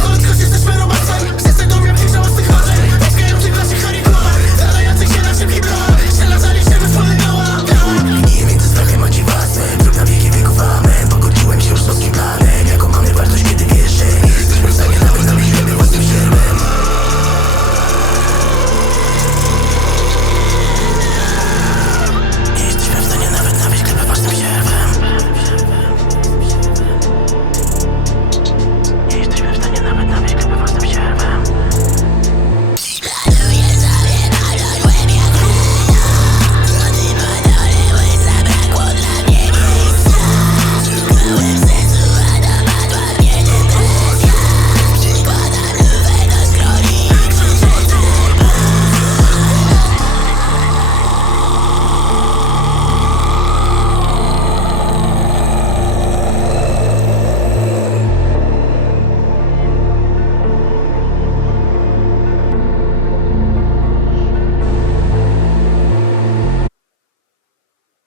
Hardcore jesteśmy romansem Wszyscy do mnie przyjrzała z tych marzeń